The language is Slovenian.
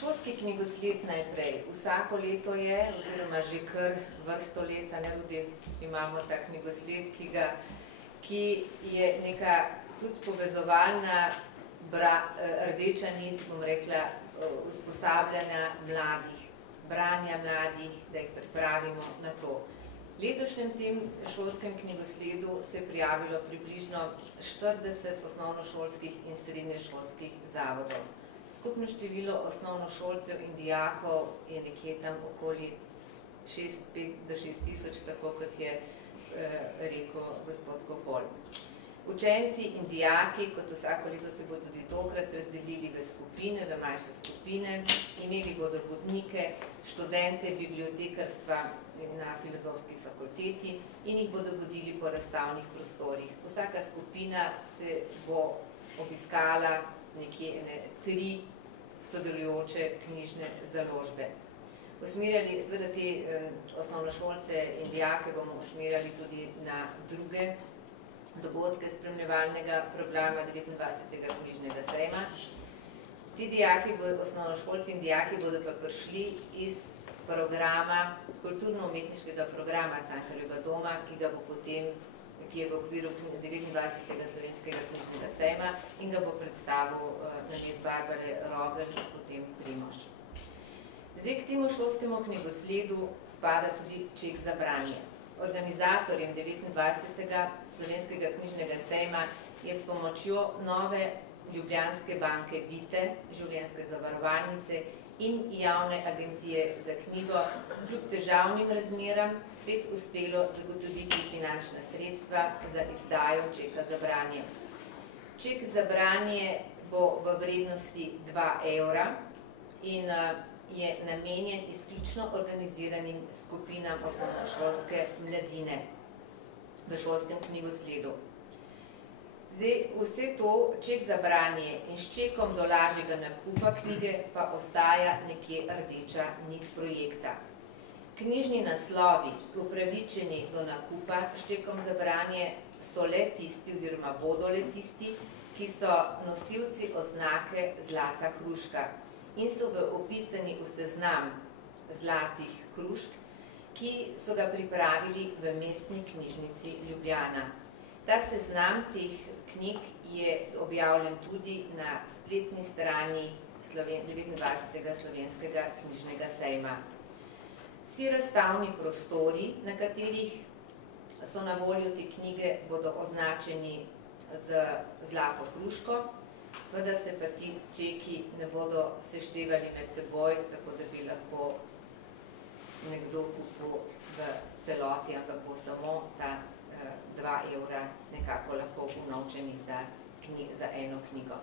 Šolski knjigosled najprej. Vsako leto je, oziroma že kar vrsto leta, ne Rudi, imamo ta knjigosled, ki je neka tudi povezovalna rdeča nit, bom rekla, usposabljanja mladih, branja mladih, da jih pripravimo na to. V letošnjem tem šolskem knjigosledu se je prijavilo približno 40 osnovnošolskih in srednješolskih zavodov. Skupno število osnovnošolcev in dijakov je nekje tam okoli 5 do 6 tisoč, tako kot je rekel gospod Kopol. Učenci in dijaki, kot vsako leto, se bodo tudi tokrat razdelili v skupine, v manjše skupine, imeli bodo vodnike, študente bibliotekarstva na Filozofski fakulteti in jih bodo vodili po razstavnih prostorih. Vsaka skupina se bo obiskala nekje 3 sodelujoče knjižne založbe. Seveda te osnovnošolce in dijake bomo usmerjali tudi na druge dogodke spremljevalnega programa 29. knjižnega sejma. Ti osnovnošolci in dijaki bodo pa prišli iz programa, kulturno-umetniškega programa Cankarjevega doma, ki ga bo potem, ki je v okviru 29. slovenskega knjižnega sejma in ga bo predstavil namesto Barbare Rogl, potem Primož. Zdaj k temu šolskemu knjigosledu spada tudi ček za branje. Organizatorjem 29. slovenskega knjižnega sejma je s pomočjo nove Ljubljanske banke Vite, življenjske zavarovalnice in javne agencije za knjigo, kljub težavnim razmeram spet uspelo zagotoviti finančna sredstva za izdajo čeka za branje. Ček za branje bo v vrednosti 2 evra in je namenjen izključno organiziranim skupinam osnovnošolske mladine v šolskem knjigosledu. Zdaj, vse to, ček za branje in s čekom do lažjega nakupa knjige pa ostaja nekje rdeča nit projekta. Knjižni naslovi, upravičeni do nakupa s čekom za branje, so le tisti oziroma bodo le tisti, ki so nosilci oznake Zlata hruška in so opisani v seznam zlatih hrušk, ki so ga pripravili v Mestni knjižnici Ljubljana. Ta seznam teh knjig je objavljen tudi na spletni strani 29. slovenskega knjižnega sejma. Vsi razstavni prostori, na katerih so na voljo te knjige, bodo označeni z zlato hruško. Seveda se pa ti čeki ne bodo seštevali med seboj, tako da bi lahko nekdo kupil v celoti, ampak bo samo ta 2 evra nekako lahko unovčeni za eno knjigo.